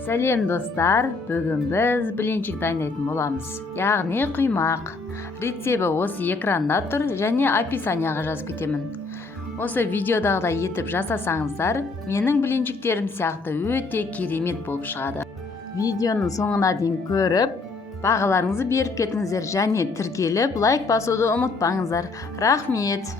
Сәлем достар, бүгін біз блинчик дайындайтын боламыз. Яғни құймақ. Рецебі осы экранда тұр және описанияға жазып кетемін. Осы видеодағыдай етіп жасасаңыздар, менің блинчиктерім сияқты өте керемет болып шығады. Видеоның соңына дейін көріп, бағаларыңызды беріп кетіңіздер және тіркеліп лайк басуды ұмытпаңыздар. Рахмет!